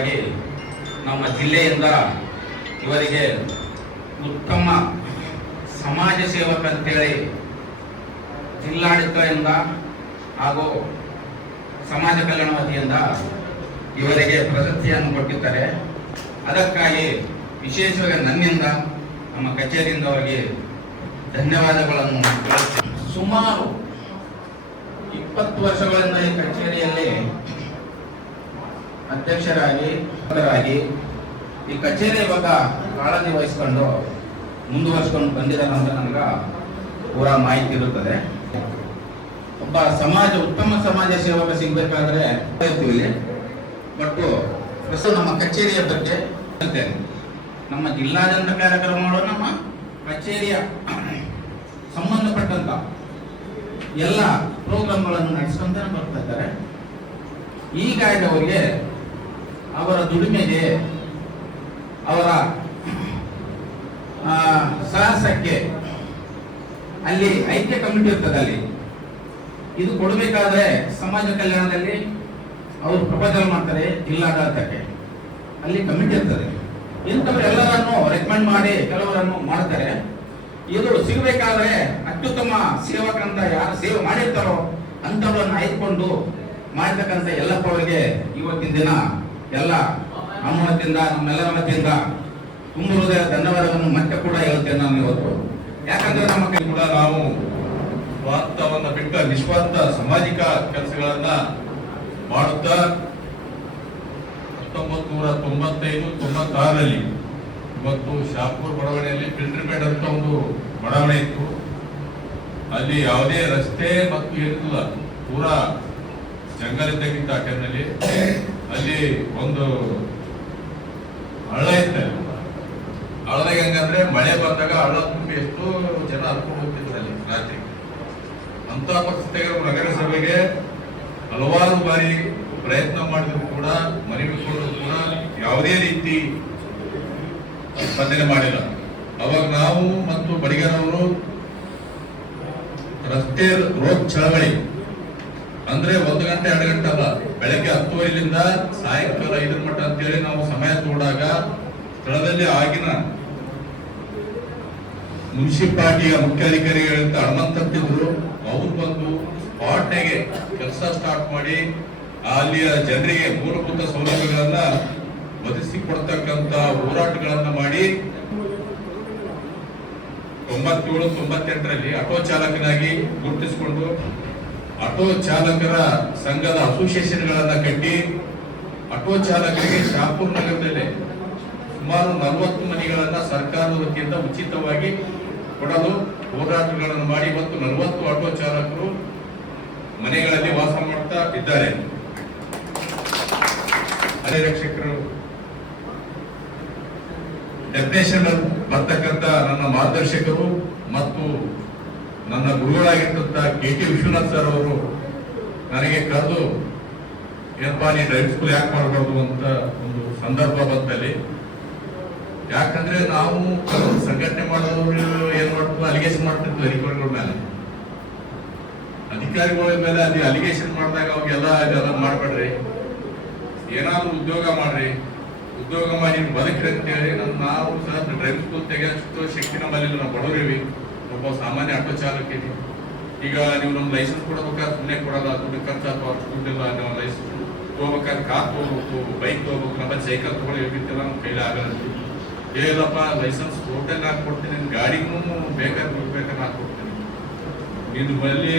ವಿಶೇಷವಾಗಿ ನಮ್ಮ ಜಿಲ್ಲೆಯಿಂದ ಇವರಿಗೆ ಉತ್ತಮ ಸಮಾಜ ಸೇವಕ ಅಂತೇಳಿ ಜಿಲ್ಲಾಡಳಿತದಿಂದ ಹಾಗೂ ಸಮಾಜ ಕಲ್ಯಾಣ ವತಿಯಿಂದ ಇವರಿಗೆ ಪ್ರಶಸ್ತಿಯನ್ನು ಕೊಟ್ಟಿದ್ದಾರೆ. ಅದಕ್ಕಾಗಿ ವಿಶೇಷವಾಗಿ ನನ್ನಿಂದ ನಮ್ಮ ಕಚೇರಿಯಿಂದ ಅವರಿಗೆ ಧನ್ಯವಾದಗಳನ್ನು ತಿಳಿಸುತ್ತೇನೆ. ಸುಮಾರು 20 ವರ್ಷಗಳಿಂದ ಈ ಕಚೇರಿಯಲ್ಲಿ ಅಧ್ಯಕ್ಷರಾಗಿ ಈ ಕಚೇರಿ ಇವಾಗ ಕಾಳಜಿ ವಹಿಸಿಕೊಂಡು ಮುಂದುವರಿಸಿಕೊಂಡು ಬಂದಿದ್ದಾರೆ ಅಂತ ನನಗೆ ಪೂರಾ ಮಾಹಿತಿ ಇರುತ್ತದೆ. ಒಬ್ಬ ಉತ್ತಮ ಸಮಾಜ ಸೇವಕ ಸಿಗಬೇಕಾದ್ರೆ ಬಟ್ ಪ್ರಸ್ತುತ ನಮ್ಮ ಕಚೇರಿಯ ಬಗ್ಗೆ ಹೇಳ್ತೇನೆ. ನಮ್ಮ ಜಿಲ್ಲಾಡಳಿತ ಕಾರ್ಯಕ್ರಮಗಳು ನಮ್ಮ ಕಚೇರಿಯ ಸಂಬಂಧಪಟ್ಟಂತ ಎಲ್ಲ ಪ್ರೋಗ್ರಾಮ್ಗಳನ್ನು ನಡೆಸ್ಕೊಂತ ಬರ್ತಾ ಇದ್ದಾರೆ. ಹೀಗಾಗಿ ಅವರಿಗೆ ಅವರ ದುಡಿಮೆಗೆ ಅವರ ಸಾಹಸಕ್ಕೆ ಅಲ್ಲಿ ಐಕ್ಯ ಕಮಿಟಿ ಇರ್ತದೆ. ಅಲ್ಲಿ ಇದು ಕೊಡಬೇಕಾದ್ರೆ ಸಮಾಜ ಕಲ್ಯಾಣದಲ್ಲಿ ಅವರು ಪ್ರಪೋಸಲ್ ಮಾಡ್ತಾರೆ ಜಿಲ್ಲಾಡಳಿತಕ್ಕೆ, ಅಲ್ಲಿ ಕಮಿಟಿ ಇರ್ತದೆ. ಇಂಥವ್ರು ಎಲ್ಲರನ್ನು ರೆಕಮೆಂಡ್ ಮಾಡಿ ಕೆಲವರನ್ನು ಮಾಡ್ತಾರೆ. ಇದು ಸಿಗಬೇಕಾದ್ರೆ ಅತ್ಯುತ್ತಮ ಸೇವಕರಂತ ಯಾರು ಸೇವೆ ಮಾಡಿರ್ತಾರೋ ಅಂಥವ್ರನ್ನ ಆಯ್ದುಕೊಂಡು ಮಾಡತಕ್ಕಂಥ ಎಲ್ಲಪ್ಪ ಅವರಿಗೆ ಇವತ್ತಿನ ದಿನ ಎಲ್ಲ ನಮ್ಮ ವತಿಯಿಂದ ನಮ್ಮೆಲ್ಲರ ವತಿಯಿಂದ ತುಂಬ ಹೃದಯ ಧನ್ಯವಾದವನ್ನು ಮತ್ತೆ ಕೂಡ ಹೇಳ್ತೇನೆ ನಾನು ಇವತ್ತು. ಯಾಕಂದ್ರೆ ನಮ್ಮ ಕೈ ಕೂಡ ನಾವು ಸ್ವಾರ್ಥವನ್ನ ಬಿಟ್ಟ ನಿಸ್ವಾರ್ಥ ಸಾಮಾಜಿಕ ಕೆಲಸಗಳನ್ನ ಮಾಡುತ್ತಾ 1995-96ರಲ್ಲಿ ಇವತ್ತು ಶಾಪುರ್ ಬಡಾವಣೆಯಲ್ಲಿ ಪಿಲ್ಟ್ರಿಪೇಟ್ ಅಂತ ಒಂದು ಬಡಾವಣೆ ಇತ್ತು. ಅಲ್ಲಿ ಯಾವುದೇ ರಸ್ತೆ ಮತ್ತು ಏನಿಲ್ಲ, ಪೂರಾ ಜಂಗಲ ಇದ್ದಾಗಿತ್ತು. ಆ ಟೈಮ್ನಲ್ಲಿ ಅಲ್ಲಿ ಒಂದು ಹಳ್ಳ ಇತ್ತು. ಹಳ್ಳದಾಗ ಹೆಂಗಂದ್ರೆ ಮಳೆ ಬಂದಾಗ ಹಳ್ಳ ತುಂಬಿ ಎಷ್ಟು ಜನ ಹರ್ಕೊಂಡು ಹೋಗ್ತಿದ್ರು ಅಲ್ಲಿ ರಾತ್ರಿ. ಅಂತ ಪರಿಸ್ಥಿತಿಗೆ ನಗರಸಭೆಗೆ ಹಲವಾರು ಬಾರಿ ಪ್ರಯತ್ನ ಮಾಡಿದ್ರು ಕೂಡ, ಮನವಿ ಕೊಡಲು ಕೂಡ ಯಾವುದೇ ರೀತಿ ಸ್ಪಂದನೆ ಮಾಡಿಲ್ಲ. ಅವಾಗ ನಾವು ಮತ್ತು ಬಡಿಗರವರು ರಸ್ತೆ ರೋಡ್ ಚಳವಳಿ ಅಂದ್ರೆ 1 ಗಂಟೆ 2 ಗಂಟೆ ಅಲ್ಲ, ಬೆಳಗ್ಗೆ 10:00 ಸಾಯಂಕಾಲ 5 ಮಟ್ಟ ಅಂತೇಳಿ ನಾವು ಸಮಯ ತೋಡಾಗ ಸ್ಥಳದಲ್ಲಿ ಆಗಿನ ಮುನ್ಸಿಪಾಲಿಟಿಯ ಮುಖ್ಯಾಧಿಕಾರಿಗಳಿಂದ ಹನುಮಂತಿದ್ರು. ಅವ್ರು ಬಂದು ಸ್ಪಾಟ್ನಾಗೆ ಕೆಲಸ ಸ್ಟಾರ್ಟ್ ಮಾಡಿ ಅಲ್ಲಿಯ ಜನರಿಗೆ ಮೂಲಭೂತ ಸೌಲಭ್ಯಗಳನ್ನ ಒದಗಿಸಿಕೊಡ್ತಕ್ಕಂತ ಹೋರಾಟಗಳನ್ನ ಮಾಡಿ 97-98ರಲ್ಲಿ ಆಟೋ ಚಾಲಕನಾಗಿ ಗುರುತಿಸಿಕೊಂಡು ಆಟೋ ಚಾಲಕರ ಸಂಘದ ಅಸೋಸಿಯೇಷನ್ಗಳನ್ನ ಕಟ್ಟಿ ಆಟೋ ಚಾಲಕರಿಗೆ ಶಾಪುರ್ ನಗರದಲ್ಲಿ ಸುಮಾರು 40 ಮನೆಗಳನ್ನ ಸರ್ಕಾರದ ವತಿಯಿಂದ ಉಚಿತವಾಗಿ ಕೊಡಲು ಹೋರಾಟಗಳನ್ನು ಮಾಡಿ ಇವತ್ತು 40 ಆಟೋ ಚಾಲಕರು ಮನೆಗಳಲ್ಲಿ ವಾಸ ಮಾಡ್ತಾ ಇದ್ದಾರೆ. ರಕ್ಷಕರು ಡೆಫಿನೇಷನ್ ಬರ್ತಕ್ಕಂಥ ನನ್ನ ಮಾರ್ಗದರ್ಶಕರು ಮತ್ತು ನನ್ನ ಗುರುಗಳಾಗಿರ್ತಂತ KT ವಿಶ್ವನಾಥ್ ಸರ್ ಅವರು ನನಗೆ ಕರೆದು ಏನಪ್ಪಾ ನೀ ಡ್ರೈವಿಂಗ್ ಸ್ಕೂಲ್ ಯಾಕೆ ಮಾಡಬಾರ್ದು ಅಂತ ಒಂದು ಸಂದರ್ಭ ಬಂದಲ್ಲಿ, ಯಾಕಂದ್ರೆ ನಾವು ಸಂಘಟನೆ ಮಾಡೋರು ಏನ್ ಮಾಡ್ತೀವಿ, ಅಲಿಗೇಷನ್ ಮಾಡ್ತಿದ್ವಿ ಅಧಿಕಾರಿಗಳ ಮೇಲೆ. ಅಧಿಕಾರಿಗಳ ಮೇಲೆ ಅಲ್ಲಿ ಅಲಿಗೇಷನ್ ಮಾಡಿದಾಗ ಅವಾಗೆಲ್ಲ ಇದೆಲ್ಲ ಮಾಡ್ಬೇಡ್ರಿ, ಏನಾದ್ರು ಉದ್ಯೋಗ ಮಾಡ್ರಿ, ಉದ್ಯೋಗ ಮಾಡಿ ಬದುಕ್ರಿ ಅಂತ ಹೇಳಿ ನಾವು ಸಹ ಡ್ರೈವಿಂಗ್ ಸ್ಕೂಲ್ ತೆಗೆಯಷ್ಟು ಶಕ್ತಿ ನಮ್ಮಲ್ಲಿ ನಾವು ಬಡವ್ರಿವಿ. ಒಬ್ಬ ಸಾಮಾನ್ಯ ಆಟೋ ಚಾಲಕೀವಿ. ಈಗ ನೀವು ನಮ್ಮ ಲೈಸೆನ್ಸ್ ಕೊಡಬೇಕಾದ್ರೆ ಸುಮ್ಮನೆ ಕೊಡಲ್ಲ, ದುಡ್ಡು ಖರ್ಚು ಅಥವಾ ದುಡ್ಡಿಲ್ಲ, ನಾವು ಲೈಸೆನ್ಸ್ ಹೋಗ್ಬೇಕಾದ್ರೆ ಕಾರ್ ತಗೋಬೇಕು, ಬೈಕ್ ತಗೋಬೇಕು, ನಮ್ಮ ಸೈಕಲ್ ತಗೊಳ್ಳಿ ಹೋಗಿರ್ತಿಲ್ಲ, ನಮ್ಮ ಕೈಲಿ ಆಗಲ್ಲ. ಹೇಳಪ್ಪ ಲೈಸೆನ್ಸ್ ಟೋಟಲ್ ಹಾಕೊಡ್ತೀನಿ, ಗಾಡಿಗೂ ಬೇಕಾದ್ರೆ ಬೇಕಾದ್ರೆ ಹಾಕೊಡ್ತೀನಿ, ಇದು ಬಲ್ಲಿ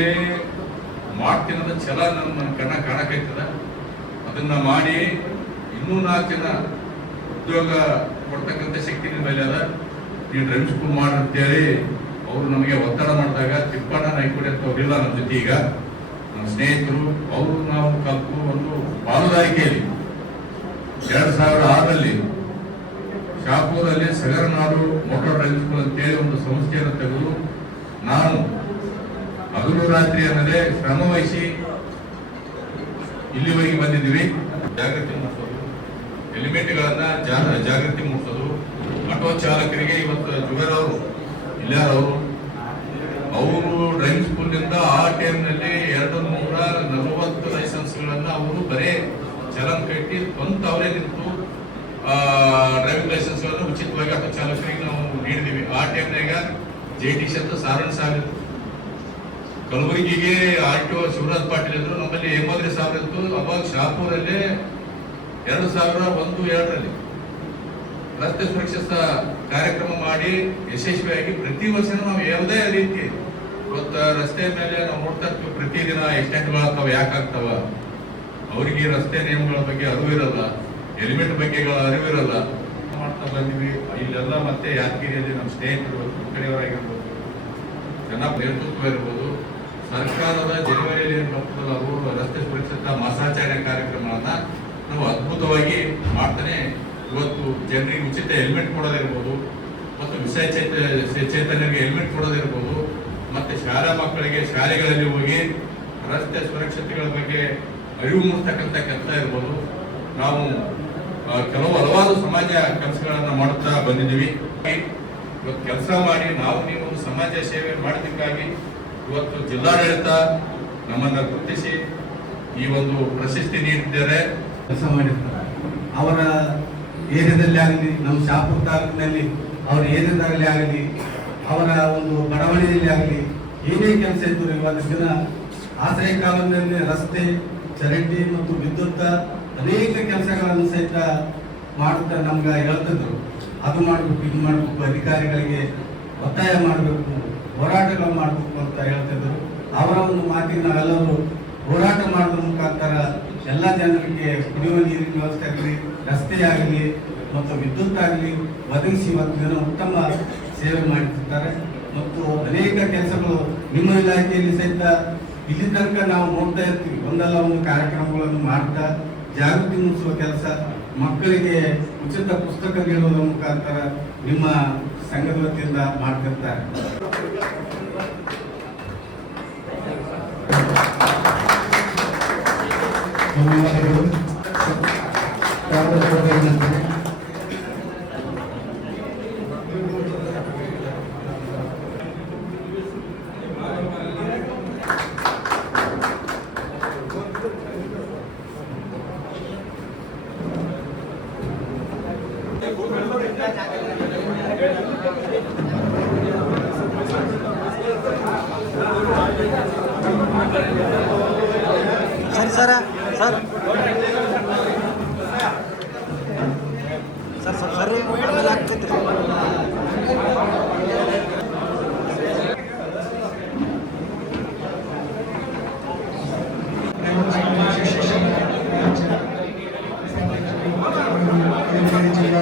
ಮಾಡ್ತೀನಿ ಅನ್ನೋ ಛಲ ನನ್ನ ಕಣ್ಣ ಕಾಣಕೈತದ. ಅದನ್ನ ಮಾಡಿ ಇನ್ನೂ 4 ಜನ ಉದ್ಯೋಗ ಕೊಡ್ತಕ್ಕಂಥ ಶಕ್ತಿ ನಿಮ್ಮ ಮೇಲೆ ಅದ, ನೀವು ಡ್ರೈವಿಂಗ್ ಸ್ಕೂಲ್ ಮಾಡಿ ಅಂತೇಳಿ ಅವರು ನಮಗೆ ಒತ್ತಡ ಮಾಡಿದಾಗ ತಿಪ್ಪಣ್ಣ ನಾಯ್ಕೊಡಿ ಅಂತ ಅವರಿಲ್ಲ ನಮ್ಮ ಜೊತೆ. ಈಗ ನಮ್ಮ ಸ್ನೇಹಿತರು ಅವರು ನಾವು ಕಲ್ತು ಒಂದು ಪಾಲುದಾರಿಕೆಯಲ್ಲಿ 2006ರಲ್ಲಿ ಶಾಪೂರಲ್ಲಿ ಸಗರನಾಡು ಮೋಟಾರ್ ಡ್ರೈವಿಂಗ್ ಸ್ಕೂಲ್ ಅಂತೇಳಿ ಒಂದು ಸಂಸ್ಥೆಯನ್ನು ತೆಗೆದು ನಾನು ಹಗಲು ರಾತ್ರಿ ಅನ್ನದೇ ಶ್ರಮ ವಹಿಸಿ ಇಲ್ಲಿವರೆಗೆ ಬಂದಿದ್ದೀವಿ. ಜಾಗೃತಿ ಮೂಡಿಸೋದು, ಹೆಲ್ಮೆಟ್ಗಳನ್ನ ಜಾಗೃತಿ ಮೂಡಿಸೋದು, ಆಟೋ ಚಾಲಕರಿಗೆ ಇವತ್ತು ಜುಗರ್ ಅವರು ಇಲ್ಲಾರವರು ಅವರು ಡ್ರೈವಿಂಗ್ ಸ್ಕೂಲ್ನಿಂದ ಆ ಟೈಮ್ನಲ್ಲಿ 240 ಲೈಸೆನ್ಸ್ಗಳನ್ನ ಅವರು ಬರೇ ಚಲನ್ ಕಟ್ಟಿ ಸ್ವಂತ ಅವರೇ ನಿಂತು ಡ್ರೈವಿಂಗ್ ಲೈಸೆನ್ಸ್ಗಳನ್ನು ಉಚಿತವಾಗಿ ಆಟೋ ಚಾಲಕರಿಗೆ ನಾವು ನೀಡಿದ್ದೀವಿ. ಆ ಟೈಮ್ನಾಗ JTC ಅಂತ ಸಾರನ್ ಸಾರ್ ಇತ್ತು, ಕಲಬುರಗಿಗೆ RTO ಶಿವರಾಜ್ ಪಾಟೀಲ್ ಇದ್ರು, ನಮ್ಮಲ್ಲಿ ಹೇಮಾದ್ರಿ ಸಾರ್ ಇತ್ತು. ಅವಾಗ ಶಾಪೂರಲ್ಲಿ 2001-2ರಲ್ಲಿ ರಸ್ತೆ ಸುರಕ್ಷತಾ ಕಾರ್ಯಕ್ರಮ ಮಾಡಿ ಯಶಸ್ವಿಯಾಗಿ ಪ್ರತಿ ವರ್ಷ ನಾವು ಯಾವುದೇ ರೀತಿ ಇವತ್ತು ರಸ್ತೆ ಮೇಲೆ ನಾವು ನೋಡ್ತಾ ಇರ್ತೀವಿ, ಪ್ರತಿದಿನ ಆಕ್ಸಿಡೆಂಟ್ಗಳಾಗ್ತಾವ. ಯಾಕಾಗ್ತಾವ? ಅವರಿಗೆ ರಸ್ತೆ ನಿಯಮಗಳ ಬಗ್ಗೆ ಅರಿವಿರಲ್ಲ, ಹೆಲ್ಮೆಟ್ ಬಗ್ಗೆ ಅರಿವಿರಲ್ಲ. ಮಾಡ್ತಾ ಬಂದಿವಿ ಇಲ್ಲೆಲ್ಲ. ಮತ್ತೆ ಯಾದಗಿರಿಯಲ್ಲಿ ನಮ್ಮ ಸ್ನೇಹಿತರು ಕಡೆಯವರಾಗಿರ್ಬೋದು, ಜನ ನೇತೃತ್ವ ಇರ್ಬೋದು, ಸರ್ಕಾರದ ಜನವರಿಯಲ್ಲಿ ಅವರು ರಸ್ತೆ ಸುರಕ್ಷತಾ ಮಾಸಾಚರಣೆ ಕಾರ್ಯಕ್ರಮಗಳನ್ನ ನಾವು ಅದ್ಭುತವಾಗಿ ಮಾಡ್ತಾನೆ. ಇವತ್ತು ಜನರಿಗೆ ಉಚಿತ ಹೆಲ್ಮೆಟ್ ಕೊಡೋದಿರ್ಬೋದು, ಮತ್ತು ಚೇತನರಿಗೆ ಹೆಲ್ಮೆಟ್ ಕೊಡೋದಿರ್ಬೋದು, ಮತ್ತೆ ಶಾಲಾ ಮಕ್ಕಳಿಗೆ ಶಾಲೆಗಳಲ್ಲಿ ಹೋಗಿ ರಸ್ತೆ ಸುರಕ್ಷತೆಗಳ ಬಗ್ಗೆ ಅರಿವು ಮೂಡಿಸ್ತಕ್ಕಂಥ ಕೆಲಸ ಇರ್ಬೋದು. ನಾವು ಹಲವಾರು ಸಮಾಜ ಕೆಲಸಗಳನ್ನ ಮಾಡುತ್ತಾ ಬಂದಿದ್ದೀವಿ. ಇವತ್ತು ಕೆಲಸ ಮಾಡಿ ನಾವು ನೀವು ಸಮಾಜ ಸೇವೆ ಮಾಡೋದಕ್ಕಾಗಿ ಇವತ್ತು ಜಿಲ್ಲಾಡಳಿತ ನಮ್ಮನ್ನ ಗುರುತಿಸಿ ಈ ಒಂದು ಪ್ರಶಸ್ತಿ ನೀಡಿದ್ದಾರೆ. ಕೆಲಸ ಮಾಡಿರ್ತಾರೆ ಅವರ ಏರಿಯಾದಲ್ಲಿ ಆಗಲಿ, ನಮ್ಮ ಶಾಪುರ್ ತಾಲೂಕಿನಲ್ಲಿ ಅವರ ಏರಿಯಾದಲ್ಲಿ ಆಗಲಿ, ಅವರ ಒಂದು ಬಡಾವಣೆಯಲ್ಲಿ ಆಗಲಿ ಏನೇ ಕೆಲಸ ಇದ್ದರು ಇವತ್ತಿನ ದಿನ ಆಶ್ರಯ ಕಾಲದಲ್ಲಿ ರಸ್ತೆ, ಚರಂಡಿ ಮತ್ತು ವಿದ್ಯುತ್ ಅನೇಕ ಕೆಲಸಗಳನ್ನು ಸಹಿತ ಮಾಡುತ್ತಾ ನಮ್ಗೆ ಹೇಳ್ತಿದ್ರು. ಅದು ಮಾಡಬೇಕು, ಇದು ಮಾಡಬೇಕು, ಅಧಿಕಾರಿಗಳಿಗೆ ಒತ್ತಾಯ ಮಾಡಬೇಕು, ಹೋರಾಟಗಳು ಮಾಡಬೇಕು ಅಂತ ಹೇಳ್ತಿದ್ರು. ಅವರ ಒಂದು ಮಾತಿಗೆ ನಾವೆಲ್ಲರೂ ಹೋರಾಟ ಮಾಡೋದ್ರ ಮುಖಾಂತರ ಎಲ್ಲ ಜನರಿಗೆ ಕುಡಿಯುವ ನೀರಿನ ವ್ಯವಸ್ಥೆ ಆಗಲಿ, ರಸ್ತೆ ಆಗಲಿ ಮತ್ತು ವಿದ್ಯುತ್ ಆಗಲಿ ಒದಗಿಸಿ ಇವತ್ತು ದಿನ ಉತ್ತಮ ಸೇವೆ ಮಾಡುತ್ತಿದ್ದಾರೆ. ಮತ್ತು ಅನೇಕ ಕೆಲಸಗಳು ನಿಮ್ಮ ಇಲಾಖೆಯಲ್ಲಿ ಸಹಿತ ಇಲ್ಲಿ ತನಕ ನಾವು ನೋಡ್ತಾ ಇರ್ತೀವಿ. ಒಂದಲ್ಲ ಒಂದು ಕಾರ್ಯಕ್ರಮಗಳನ್ನು ಮಾಡ್ತಾ ಜಾಗೃತಿ ಮೂಡಿಸುವ ಕೆಲಸ, ಮಕ್ಕಳಿಗೆ ಉಚಿತ ಪುಸ್ತಕ ನೀಡುವುದರ ಮುಖಾಂತರ ನಿಮ್ಮ ಸಂಘದ ವತಿಯಿಂದ ಮಾಡ್ತಿರ್ತಾರೆ. ಸರ್ ಸರ್ ಸರ್ ಸರ್ ಸರಿ ಆಗ್ತೈತಿ. ಜಿಲ್ಲಾ